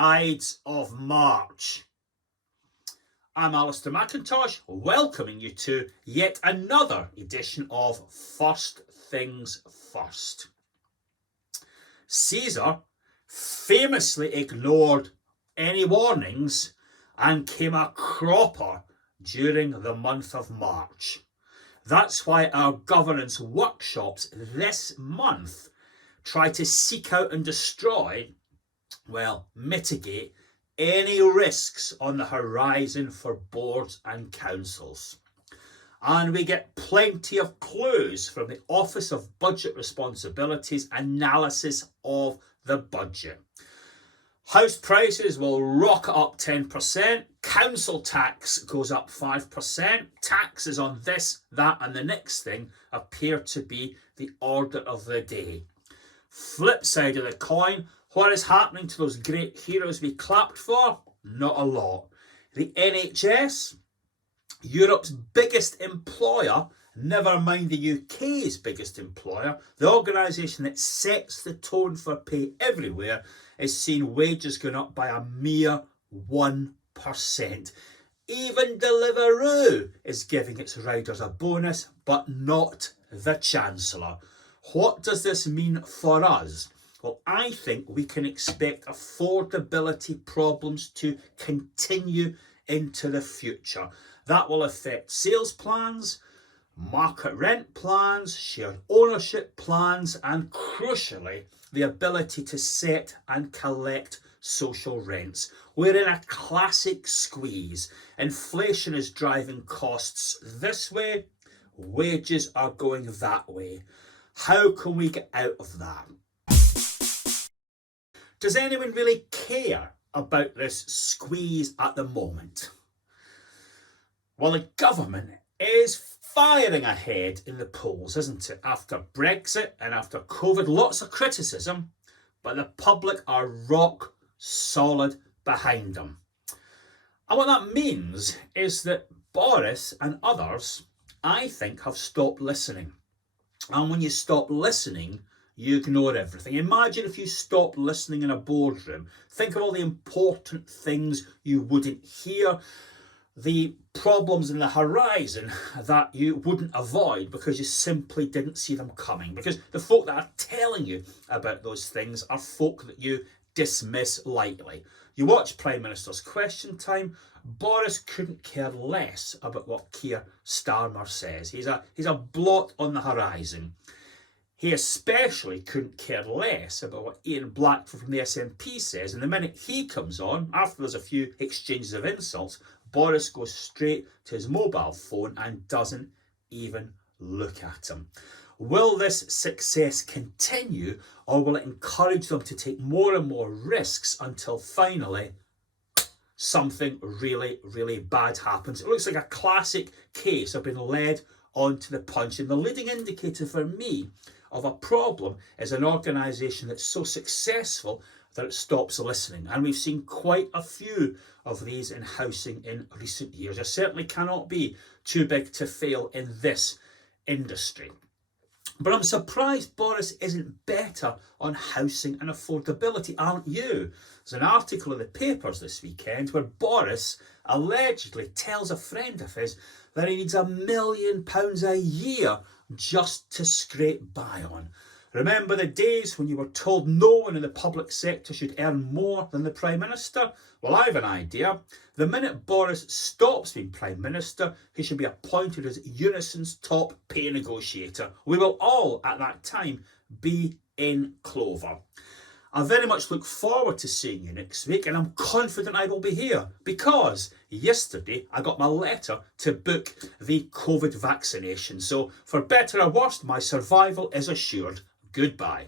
Ides of March. I'm Alistair McIntosh, welcoming you to yet another edition of First Things First. Caesar famously ignored any warnings and came a cropper during the month of March. That's why our governance workshops this month try to seek out and destroy, mitigate any risks on the horizon for boards and councils. And we get plenty of clues from the Office of Budget Responsibility's analysis of the budget. House prices will rocket up 10%, council tax goes up 5%, taxes on this, that and the next thing appear to be the order of the day. Flip side of the coin, what is happening to those great heroes we clapped for? Not a lot. The NHS, Europe's biggest employer, never mind the UK's biggest employer, the organisation that sets the tone for pay everywhere, is seeing wages going up by a mere 1%. Even Deliveroo is giving its riders a bonus, but not the Chancellor. What does this mean for us? Well, I think we can expect affordability problems to continue into the future. That will affect sales plans, market rent plans, shared ownership plans, and crucially, the ability to set and collect social rents. We're in a classic squeeze. Inflation is driving costs this way, wages are going that way. How can we get out of that? Does anyone really care about this squeeze at the moment? Well, the government is firing ahead in the polls, isn't it? After Brexit and after COVID, lots of criticism, but the public are rock solid behind them. And what that means is that Boris and others, I think, have stopped listening. And when you stop listening, you ignore everything. Imagine if you stopped listening in a boardroom. Think of all the important things you wouldn't hear, the problems in the horizon that you wouldn't avoid because you simply didn't see them coming. Because the folk that are telling you about those things are folk that you dismiss lightly. You watch Prime Minister's Question Time, Boris couldn't care less about what Keir Starmer says. He's a blot on the horizon. He especially couldn't care less about what Ian Blackford from the SNP says. And the minute he comes on, after there's a few exchanges of insults, Boris goes straight to his mobile phone and doesn't even look at him. Will this success continue, or will it encourage them to take more and more risks until finally something really, really bad happens? It looks like a classic case of being led onto the punch. And the leading indicator for me of a problem is an organisation that's so successful that it stops listening. And we've seen quite a few of these in housing in recent years. There certainly cannot be too big to fail in this industry. But I'm surprised Boris isn't better on housing and affordability, aren't you? There's an article in the papers this weekend where Boris allegedly tells a friend of his that he needs £1 million a year just to scrape by on. Remember the days when you were told no one in the public sector should earn more than the Prime Minister? Well, I have an idea. The minute Boris stops being Prime Minister, he should be appointed as Unison's top pay negotiator. We will all, at that time, be in clover. I very much look forward to seeing you next week, and I'm confident I will be here because yesterday I got my letter to book the COVID vaccination. So for better or worse, my survival is assured. Goodbye.